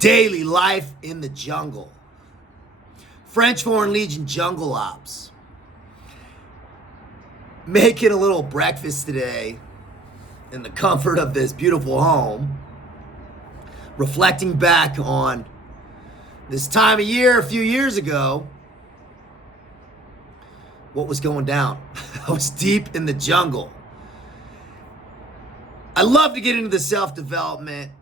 Daily life in the jungle. French Foreign Legion jungle ops. Making a little breakfast today in the comfort of this beautiful home. Reflecting back on this time of year a few years ago. What was going down? I was deep in the jungle. I love to get into the self-development,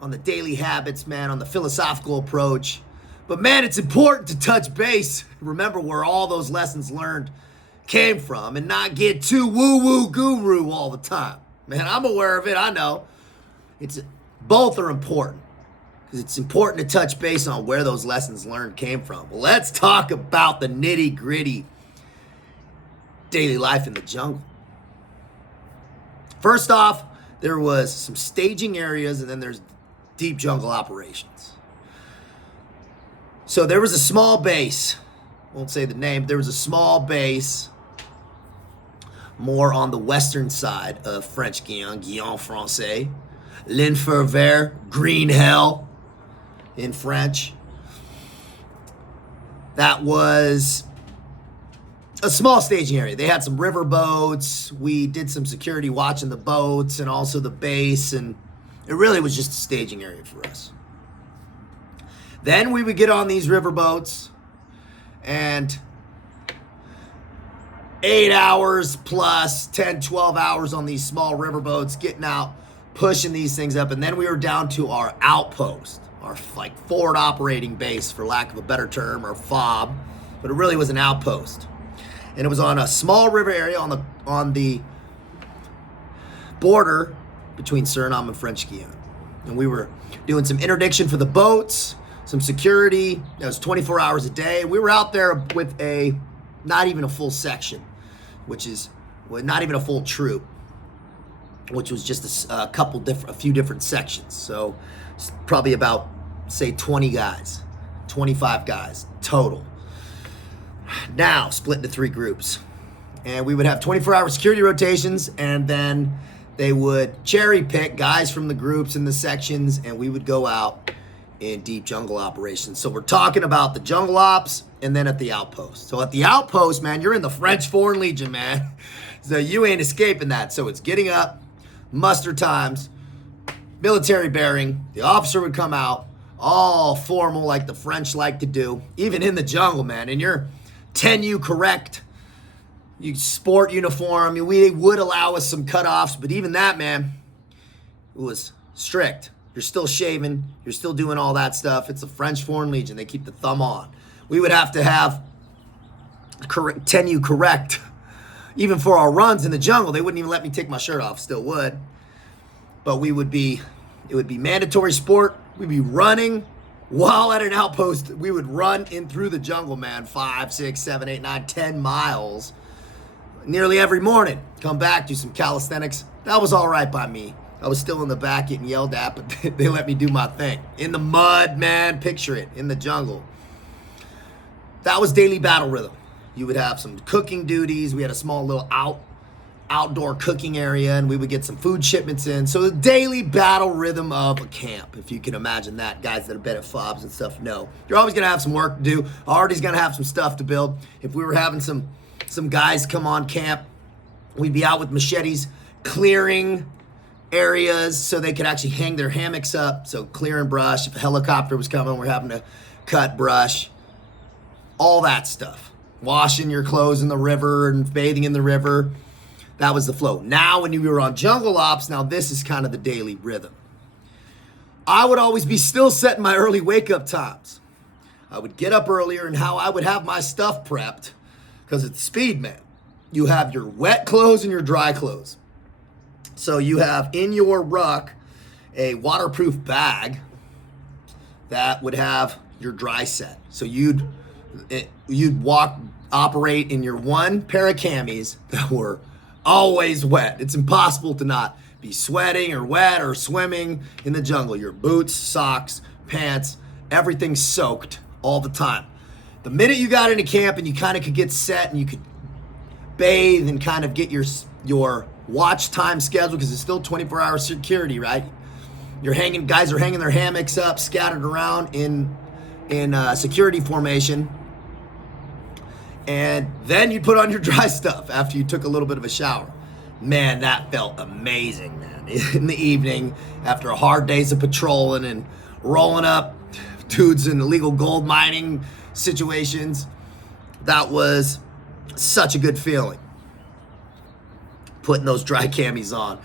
on the daily habits, man, on the philosophical approach. But man, it's important to touch base, remember where all those lessons learned came from, and not get too woo-woo guru all the time. Man, I'm aware of it, I know. Both are important, because it's important to touch base on where those lessons learned came from. Well, let's talk about the nitty-gritty daily life in the jungle. First off, there was some staging areas, and then there's deep jungle operations. So there was a small base, won't say the name, but there was a small base more on the western side of French Guiana, Guiana Francais, L'Enfer Vert, Green Hell in French. That was a small staging area. They had some river boats. We did some security watching the boats and also the base, and it really was just a staging area for us. Then we would get on these river boats, and 8 hours plus 10, 12 hours on these small river boats, getting out, pushing these things up, and then we were down to our outpost, our like forward operating base, for lack of a better term, or FOB, but it really was an outpost. And it was on a small river area on the border between Suriname and French Guiana. And we were doing some interdiction for the boats, some security. That was 24 hours a day. We were out there with not even a full section, not even a full troop, which was just a few different sections. So probably about, say, 20 guys, 25 guys total. Now split into 3 groups, and we would have 24-hour security rotations, and then they would cherry pick guys from the groups and the sections, and we would go out in deep jungle operations. So we're talking about the jungle ops and then at the outpost. So at the outpost, man, you're in the French Foreign Legion, man. So you ain't escaping that. So it's getting up, muster times, military bearing. The officer would come out, all formal like the French like to do, even in the jungle, man. And you're 10U correct, you sport uniform. I mean, we would allow us some cutoffs, but even that, man, it was strict. You're still shaving, you're still doing all that stuff. It's the French Foreign Legion. They keep the thumb on. We would have to have 10U correct. Even for our runs in the jungle, they wouldn't even let me take my shirt off, still would. But it would be mandatory sport. We'd be running. While at an outpost, we would run in through the jungle, man, 5, 6, 7, 8, 9, 10 miles nearly every morning. Come back, do some calisthenics. That was all right by me. I was still in the back getting yelled at, but they let me do my thing. In the mud, man, picture it, in the jungle. That was daily battle rhythm. You would have some cooking duties. We had a small little outdoor cooking area, and we would get some food shipments in. So the daily battle rhythm of a camp, if you can imagine that. Guys that have been at FOBs and stuff know. You're always going to have some work to do. Artie's going to have some stuff to build. If we were having some guys come on camp, we'd be out with machetes clearing areas so they could actually hang their hammocks up. So clearing brush. If a helicopter was coming, we're having to cut brush. All that stuff. Washing your clothes in the river and bathing in the river. That was the flow. Now, when you were on jungle ops, now this is kind of the daily rhythm. I would always be still setting my early wake-up times. I would get up earlier, and how I would have my stuff prepped, because it's speed, man. You have your wet clothes and your dry clothes. So you have in your ruck a waterproof bag that would have your dry set. So you'd operate in your one pair of camis that were always wet. It's impossible to not be sweating or wet or swimming in the jungle. Your boots, socks, pants, everything's soaked all the time. The minute you got into camp and you kind of could get set and you could bathe and kind of get your watch time schedule, because it's still 24-hour security, right? Guys are hanging their hammocks up, scattered around in security formation. And then you put on your dry stuff after you took a little bit of a shower. Man, that felt amazing, man. In the evening, after a hard days of patrolling and rolling up dudes in illegal gold mining situations, that was such a good feeling. Putting those dry camis on,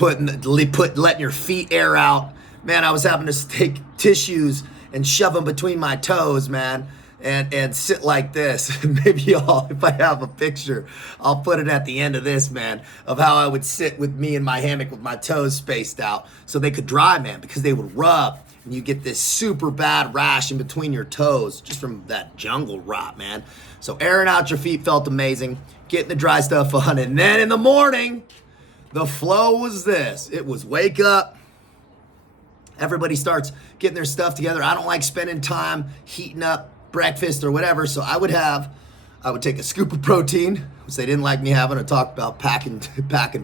letting your feet air out. Man, I was having to take tissues and shove them between my toes, man, and sit like this. Maybe if I have a picture, I'll put it at the end of this, man, of how I would sit with me in my hammock with my toes spaced out so they could dry, man, because they would rub and you get this super bad rash in between your toes just from that jungle rot, man. So airing out your feet felt amazing, getting the dry stuff on, and then in the morning, the flow was this. It was wake up. Everybody starts getting their stuff together. I don't like spending time heating up breakfast or whatever, so I would take a scoop of protein, which they didn't like me having. I talked about packing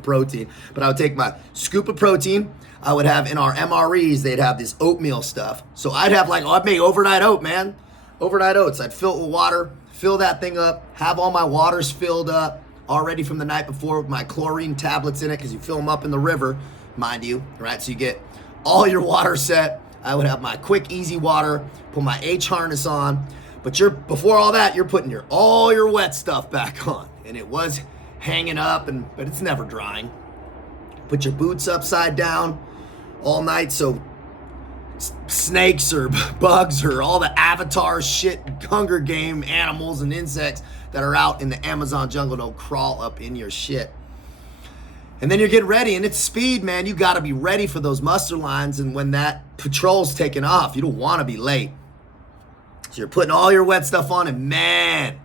protein, but I would take my scoop of protein. I would have in our MREs, they'd have this oatmeal stuff. So I'd make overnight oat, man. Overnight oats. I'd fill it with water, fill that thing up, have all my waters filled up already from the night before with my chlorine tablets in it, because you fill them up in the river, mind you, right? So you get all your water set. I would have my quick, easy water, put my H harness on, but before all that, you're putting all your wet stuff back on, and it was hanging up, but it's never drying. Put your boots upside down all night, so snakes or bugs or all the Avatar shit, Hunger Game animals and insects that are out in the Amazon jungle don't crawl up in your shit. And then you're getting ready, and it's speed, man. You got to be ready for those muster lines, and when that patrol's taking off, you don't want to be late. So you're putting all your wet stuff on, and man,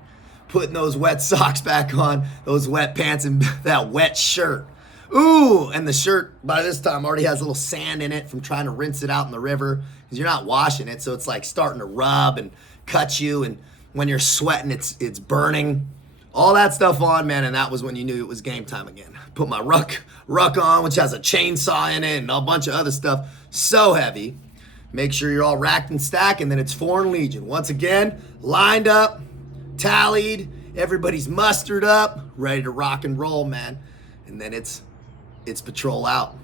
putting those wet socks back on, those wet pants, and that wet shirt. Ooh, and the shirt by this time already has a little sand in it from trying to rinse it out in the river, because you're not washing it, so it's like starting to rub and cut you, and when you're sweating, it's burning. All that stuff on, man, and that was when you knew it was game time again. Put my ruck on, which has a chainsaw in it and a bunch of other stuff. So heavy. Make sure you're all racked and stacked, and then it's Foreign Legion. Once again, lined up, tallied, everybody's mustered up, ready to rock and roll, man. And then it's patrol out.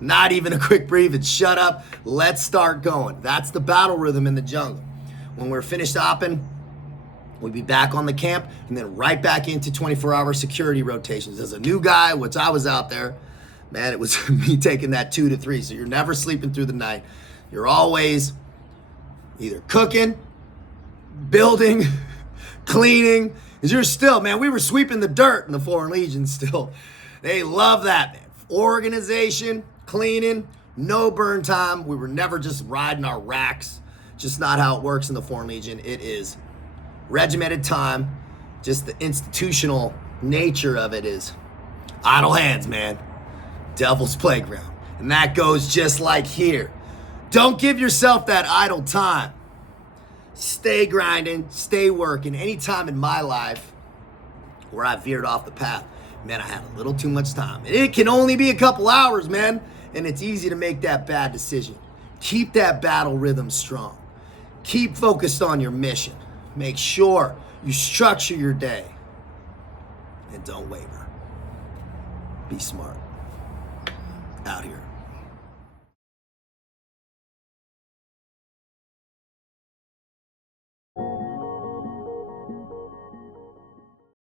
Not even a quick breathe, it's shut up, let's start going. That's the battle rhythm in the jungle. When we're finished opping, we'd be back on the camp, and then right back into 24-hour security rotations. As a new guy, which I was out there, man, it was me taking that 2 to 3. So you're never sleeping through the night. You're always either cooking, building, cleaning. Because you're still, man, we were sweeping the dirt in the Foreign Legion still. They love that, man. Organization, cleaning, no burn time. We were never just riding our racks. Just not how it works in the Foreign Legion. It is regimented time. Just the institutional nature of it is idle hands, man. Devil's playground. And that goes just like here. Don't give yourself that idle time. Stay grinding, stay working. Any time in my life where I veered off the path, man, I had a little too much time. And it can only be a couple hours, man. And it's easy to make that bad decision. Keep that battle rhythm strong. Keep focused on your mission. Make sure you structure your day. And don't waver. Be smart. Out here.